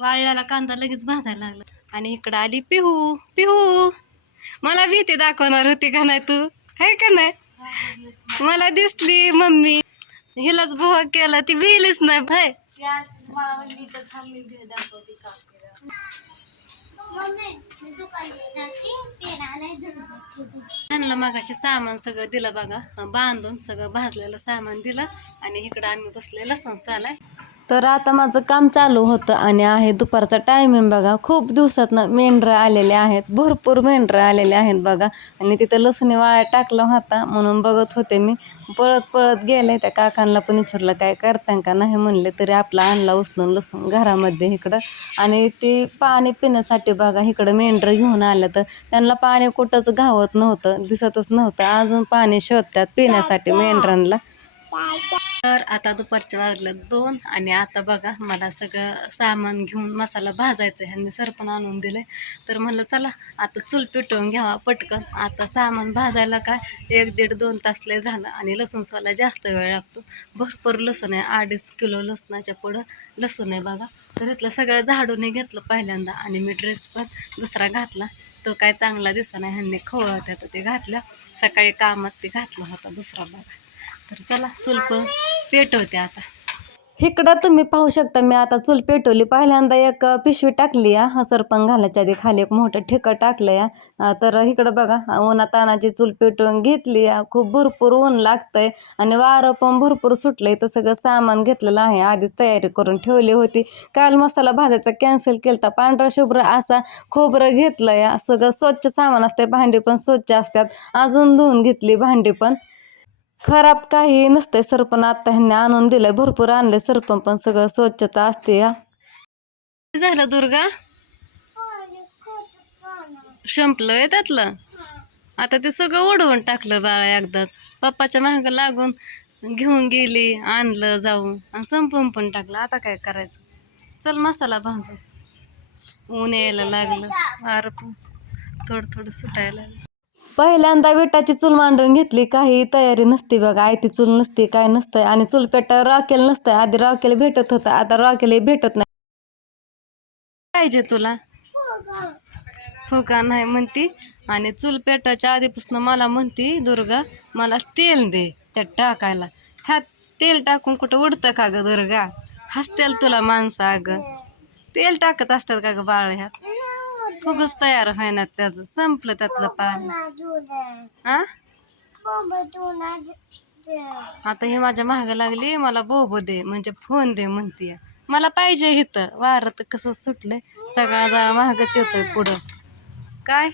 वाळल्याला कांदा लगेच भाजायला लागला. आणि इकडं आली पिहू. पिहू मला भीती दाखवणार होती का नाही तू, है का नाही? मला दिसली मम्मी, हिलाच भुवा केला, ती भिलीच नाही भाई. आणलं मगाशी सामान सगळं दिलं बघा, बांधून सगळं भाजलेलं सामान दिलं. आणि इकडं आम्ही बसले लसूण सोलाय. तर आता माझं काम चालू होतं आणि आहे दुपारचा टायमिंग बघा. खूप दिवसातनं मेंढरं आलेले आहेत, भरपूर मेंढरं आलेले आहेत बघा. आणि तिथं लसूण वाळा टाकला होता म्हणून बघत होते मी. पळत पळत गेले, त्या काकांना पण विचारलं काय करता का नाही म्हणले, तरी आपला आणला उचलून लसूण घरामध्ये इकडं. आणि ते पाणी पिण्यासाठी बघा इकडं मेंढरं घेऊन आलं, तर त्यांना पाणी कुठंच गावत नव्हतं, दिसतच नव्हतं. अजून पाणी शोधतात पिण्यासाठी मेंढरांना. तर आता दुपारच्या वाजल्या 2 आणि आता बघा मला सगळं सामान घेऊन मसाला भाजायचा आहे. ह्यांनी सरपण आणून दिले, तर म्हणलं चला आता चूल पेटवून घ्यावा पटकन. आता सामान भाजायला काय 1-1.5-2 तास लय झालं. आणि लसूण सोलायला जास्त वेळ लागतो. भरपूर लसूण आहे, 2.5 किलो लसणाच्या पुढं लसूण आहे बघा. तर इथलं सगळं झाडून घेतलं पहिल्यांदा. आणि मी ड्रेस पण दुसरा घातला, तो काय चांगला दिसत नाही, ह्यांनी खवळत होतं ते घातलं. सकाळी कामात ते घातला होता दुसरा बघा. तर चला चूल पण पेटवते आता. इकडं तुम्ही पाहू शकता, मी आता चूल पेटवली. पहिल्यांदा एक पिशवी टाकली या सरपण घालायच्या आधी, खाली एक मोठं ठिकं टाकलं या. तर इकडं बघा उन्हा तानाची चूल पेटवून घेतली या. खूप भरपूर ऊन लागतंय आणि वारं पण भरपूर सुटलंय. तर सगळं सामान घेतलेलं आहे, आधी तयारी करून ठेवली होती. काल मसाला भाजायचा कॅन्सल केला, पांढरा शुभ्र असा खोबरं घेतलं या. सगळं स्वच्छ सामान असते, भांडी पण स्वच्छ असतात. अजून धुवून घेतली भांडी पण. खराब काही नसतंय सरपण, आता ह्यांनी आणून दिलंय, भरपूर आणले सरपण, पण सगळं स्वच्छता असते या. झालं दुर्गा, संपलंय त्यातलं. आता ते सगळं उडवून टाकलं बाळा एकदाच. पप्पाच्या माग लागून घेऊन गेली, आणलं जाऊन आणि संपवून पण टाकलं. आता काय करायचं, चल मसाला भाजू. ऊन यायला लागलं, वारं पण थोडं थोडं सुटायला लागलं. पहिल्यांदा विटाची चूल मांडून घेतली, काही तयारी नसते बघा, आयती चूल नसते, काय नसतंय. आणि चूल पेटावर रॉकेल नसतंय. आधी रॉकेल भेटत होतं, आता रॉकेल भेटत नाही. पाहिजे तुला फुगा नाही म्हणती. आणि चूल पेटाच्या आधीपासून मला म्हणती दुर्गा मला तेल दे त्यात टाकायला. ह्यात तेल टाकून कुठं उडतं का ग दुर्गा, हसतेल तुला माणसं. अगं तेल टाकत असतात का ग बाळ, ह्यात फुगच तयार व्हायना, त्याचं संपलं त्यातलं पाणी. आता हे माझ्या महाग लागली, मला बोबो दे म्हणजे फोन दे म्हणते. मला पाहिजे इथं, वारं तर कसं सुटलंय, सगळा जरा महागच येतोय पुढं. काय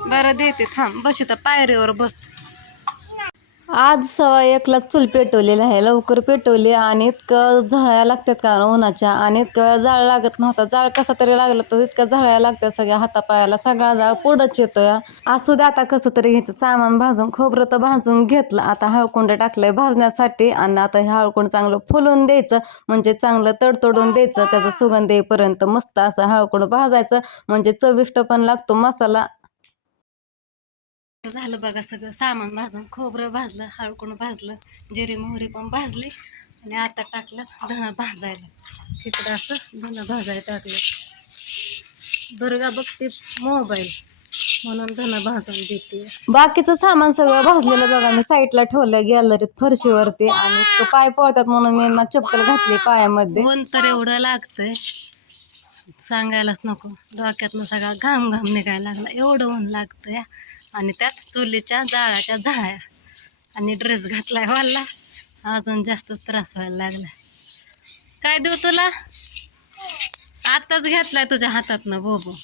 बरं देते, थांब बस इथं पायरीवर बस. आज 1:15ला चूल पेटवलेली आहे, लवकर पेटवली. आणि इतकं झळायला लागतात का उन्हाच्या, आणि इतकं वेळा जाळ लागत नव्हता. जाळ कसा तरी लागला तर इतकं झळायला लागतात सगळ्या हातापायाला, सगळा जाळ पुढंच येतोय. असू दे आता कसं तरी घ्यायचं. सामान भाजून खोबरं तर भाजून घेतलं, आता हळकुंड टाकलंय भाजण्यासाठी. आणि आता हे हळकुंड चांगलं फुलून द्यायचं, म्हणजे चांगलं तडतडून द्यायचं, त्याचा सुगंध येईपर्यंत मस्त असं हळकुंड भाजायचं, म्हणजे चविष्ट पण लागतो मसाला. झालं बघा सगळं सामान भाजून, खोबरं भाजलं, हळकुंड भाजलं, जिरे मोहरी पण भाजली. आणि आता टाकलं धणं भाजायला. इकडं असं धणं भाजायला टाकलं. दुर्गा बघते मोबाईल म्हणून धणं भाजून देते. बाकीचं सामान सगळं भाजलेलं बघा मी साईडला ठेवलं गॅलरीत फरशीवरती. आणि पाय पळतात म्हणून मी ना चप्पल घातली पायामध्ये. ऊन तर एवढं लागतंय सांगायलाच नको, डोक्यातनं सगळा घाम घाम निघायला लागला, एवढं ऊन लागतंय. आणि त्यात चुलीच्या जाळाच्या झळ्या, आणि ड्रेस घातलाय वाला, अजून जास्त त्रास व्हायला लागलाय. काय देऊ तुला, आताच घेतलाय तुझ्या हातातनं बोबो.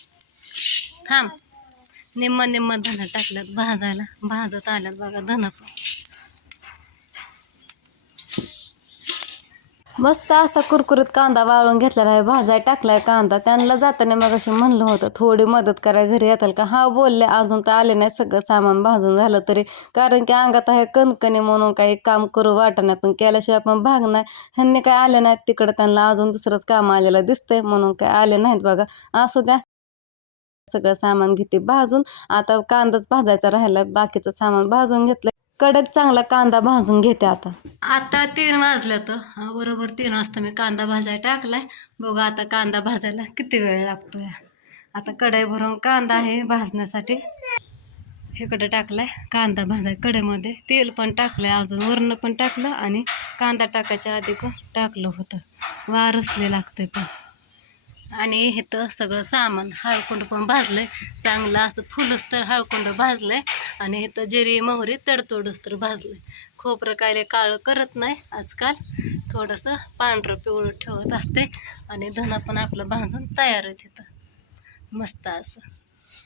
थांब, निम्म निम्म धनं टाकल्यात भाजायला, भाजत आल्यात बघा धनं पण. मस्त असा कुरकुरीत कांदा वाळून घेतलेला आहे, भाजाय टाकलाय कांदा. त्यांना जाताना मग अशी म्हणलं होतं थोडी मदत करा, घरी येताल का. हा बोलले, अजून तर आले नाही, सगळं सामान भाजून झालं तरी. कारण की अंगात आहे कणकणी म्हणून काही काम करू वाटत नाही, पण केल्याशिवाय आपण भागणार. ह्यांनी काय आले नाहीत तिकडं, त्यांना अजून दुसरंच काम आलेलं दिसतंय म्हणून काय आले नाहीत बघा. असू द्या, सगळं सामान घेते भाजून. आता कांदाच भाजायचा राहिला, बाकीचं सामान भाजून घेतलं. कडक चांगला कांदा भाजून घेते आता. आता 3 वाजल्या तर बरोबर 3 वाजता मी कांदा भाजायला टाकलाय. बघा आता कांदा भाजायला किती वेळ लागतोय. आता कढई भरून कांदा आहे भाजण्यासाठी. इकडे टाकलाय कांदा भाजाय कढईमध्ये. तेल पण टाकलंय, अजून वरण पण टाकलं आणि कांदा टाकायच्या आधी पण टाकलं होतं. वारसले लागतंय पण. आणि इथं सगळं सामान हळकुंड पण भाजलंय चांगलं, असं फुलच तर हळकुंड भाजलंय. आणि इथं जिरी मोहरी तडतोडच तर भाजलंय. खोबरं कायले काळं करत नाही आजकाल, थोडंसं पांढरं पिवळं ठेवत असते. आणि धना पण आपलं भाजून तयार आहे तिथं मस्त असं.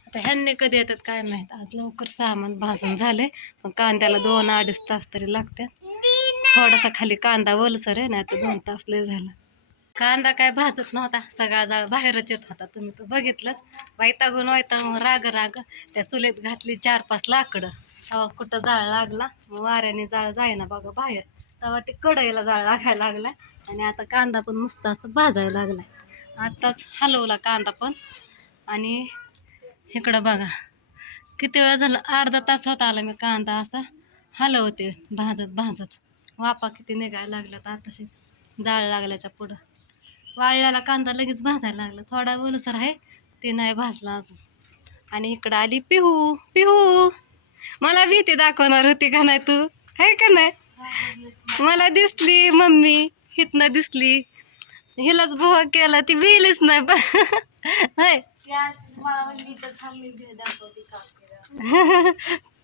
आता ह्यांनी कधी येतात काय माहीत. आज लवकर सामान भाजून झाले, पण कांद्याला 2-2.5 तास तरी लागतात. थोडासा खाली कांदा ओलसर आहे, नाही तर 2 तास लय झालं. कांदा काय भाजत नव्हता, सगळा जाळ बाहेरच येत होता. तुम्ही तर बघितलंच. वैतागून राग त्या चुलीत घातली 4-5 लाकडं. तेव्हा कुठं जाळ लागला, वाऱ्याने जाळ जाईना बघा बाहेर. तेव्हा ते कढईला जाळ लागायला लागला. आणि आता कांदा पण मस्त असं भाजायला लागलाय. आताच हलवला कांदा पण. आणि इकडं बघा किती वेळ झालं, अर्धा तास होत आला मी कांदा असा हलवते भाजत. वापा किती निघायला लागल्यात आताशी जाळ लागल्याच्या पुढं. वाळल्याला कांदा लगेच भाजायला लागला. थोडा ओलसर आहे, ते नाही भाजला अजून. आणि इकडं आली पिहू. मला भीती दाखवणार होती का नाही तू, आहे का नाही? मला दिसली मम्मी, हितनं दिसली. हिलाच बुवा केला, ती भिलीच नाही पण.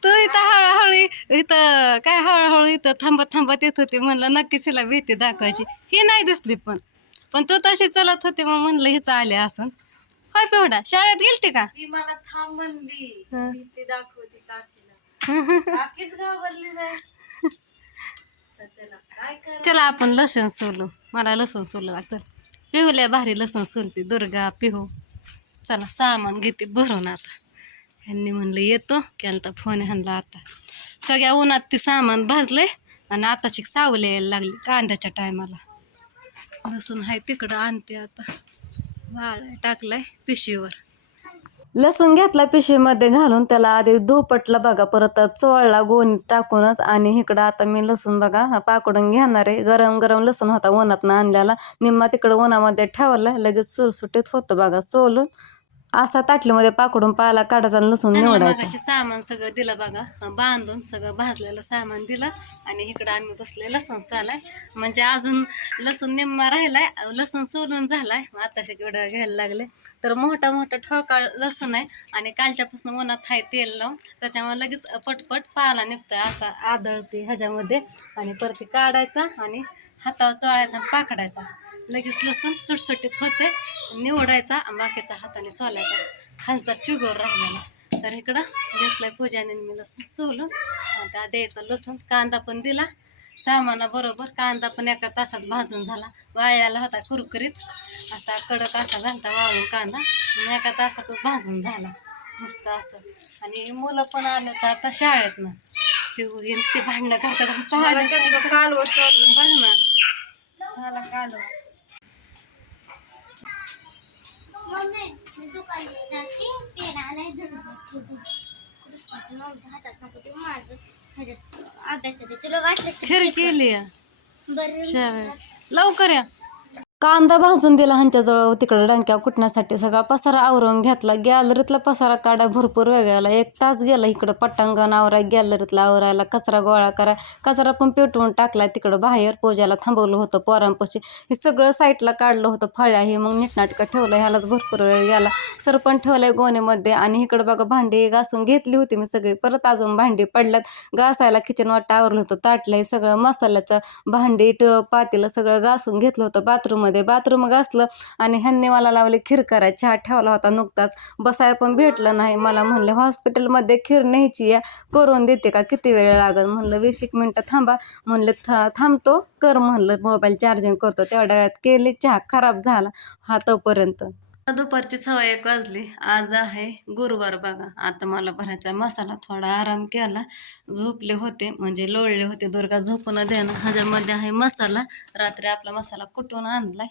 तू इथं हळूहळू इथं काय हळूहळू इथं थांबत येत होती. म्हणलं नक्कीच हिला भीती दाखवायची. ही नाही दिसली पण तू तशी चलत होती, मग म्हणलं हिच आले असं. होय पिवडा, शाळेत गेलती का? ती मला थांब म्हणली, भीती दाखवती काकीला. काकीच घाबरली नाही. चला आपण लसूण सोलू. मला लसूण सोलू लागतं. पिहूल्या भारी लसूण सोलती दुर्गा पिहू. चला सामान घेते भरून आता. ह्यांनी म्हणलं येतो, केलता फोन ह्यांना आता. सगळ्या उन्हात ते सामान भाजले आणि आताची सावली यायला लागली कांद्याच्या टायमाला. लसूण आहे तिकडं आणते आता. वाळाय टाकलाय पिशवीवर. लसूण घेतला पिशवीमध्ये घालून, त्याला आधी धोपटला बघा, परत चोळला गोणी टाकूनच. आणि इकडं आता मी लसूण बघा पाकडून घेणार आहे. गरम लसूण होता उन्हातनं आणल्याला, निम्मा तिकडं उन्हामध्ये ठेवला. लगेच सुरसुटीत होतं बघा सोलून. असा ताटलीमध्ये पाकडून पाला काढायचा आणि लसूण निवडायचा. सामान सगळं दिलं बघा बांधून, सगळं भाजलेलं सामान दिलं. आणि इकडं आम्ही बसले लसूण सोलाय. म्हणजे अजून लसूण निम्मा राहिलाय, लसूण सोलून झालाय. आताशा केवढं घ्यायला लागले. तर मोठा ठोका लसूण आहे. आणि कालच्यापासून उन्हात आहे तेल लावून, त्याच्यामुळे लगेच पटपट पाला निघतोय असा आदळते ह्याच्यामध्ये. आणि परत काढायचा आणि हातावर चोळायचा पाकडायचा. लगेच लसूण सुटसुटीत होते. निवडायचा, बाकीचा हाताने सोलायचा, खालचा चुगोर राहिलेला. तर इकडं घेतलाय पूजाने मी लसूण सोलून. आता द्यायचा लसूण. कांदा पण दिला सामानाबरोबर. कांदा पण 1 तासात भाजून झाला. वाळल्याला होता कुरकुरीत असा, कडक असा झालता वाळून कांदा. 1 तासातच भाजून झाला मस्त असं. आणि मुलं पण आले तर आता शाळेतनं. ती भांडणं करतात बघ ना. शाळा कालवा. लवकर या. कांदा भाजून दिला ह्यांच्याजवळ तिकडं डंक्या कुटण्यासाठी. सगळा पसारा आवरून घेतला. गॅलरीतला पसारा काढा भरपूर वेळ गेला. 1 तास गेला इकडं पटांगण आवराय, गॅलरीतला आवरायला, कचरा गोळा करा. कचरा पण पेटवून टाकला तिकडं बाहेर. पूजाला थांबवलं होतं पोरांपाशी. हे सगळं साईडला काढलं होतं फळ्या. हे मग नीटनाटकं ठेवलं. ह्यालाच भरपूर वेळ गेला. सरपण ठेवलंय गोणीमध्ये. आणि इकडं बघा भांडी घासून घेतली होती मी सगळी. परत अजून भांडी पडल्यात घासायला. किचन वाटा आवरलं होतं. ताटलंय सगळं मसाल्याचं भांडी पातेलं सगळं घासून घेतलं होतं. बाथरूम घासलं. आणि ह्यांनी मला लावले खीर करायची. चहा ठेवला होता नुकताच. बसायला पण भेटलं नाही. मला म्हणले हॉस्पिटलमध्ये खीर न्यायची या, करून देते का, किती वेळ लागत. म्हणलं 20 मिनटं थांबा. म्हणले थांबतो कर. म्हणलं मोबाईल चार्जिंग करतो. तेवढ्या वेळात केली चहा. खराब झाला हा तोपर्यंत. दुपारची 1:15 वाजली. आज आहे गुरुवार बघा. आता मला भरायचा मसाला. थोडा आराम केला. झोपले होते, म्हणजे लोळले होते. दुर्गा झोपून देणं. ह्याच्यामध्ये आहे मसाला. रात्री आपला मसाला कुटून आणलाय.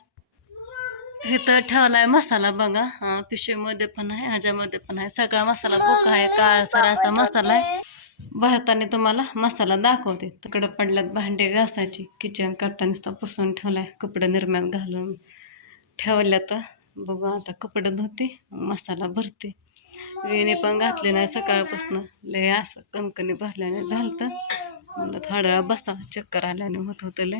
इथं ठेवलाय मसाला बघा. पिशवीमध्ये पण आहे, ह्याच्यामध्ये पण आहे. सगळा मसाला बुक आहे. काळसर असा मसाला आहे. भरताना तुम्हाला मसाला दाखवते. तिकडं पडल्यात भांडे घासायची, किचन कट्टा नुसता पुसून ठेवलाय, कपडे निरम्यात घालून ठेवल्यात. बघू आता कपडे धुते, मसाला भरते. वेणी पण घातली नाही सकाळपासून, लय असं कणकणी भरल्याने झालतं. म्हणलं थोडा वेळा बसा, चक्कर आल्याने होत होतं लय.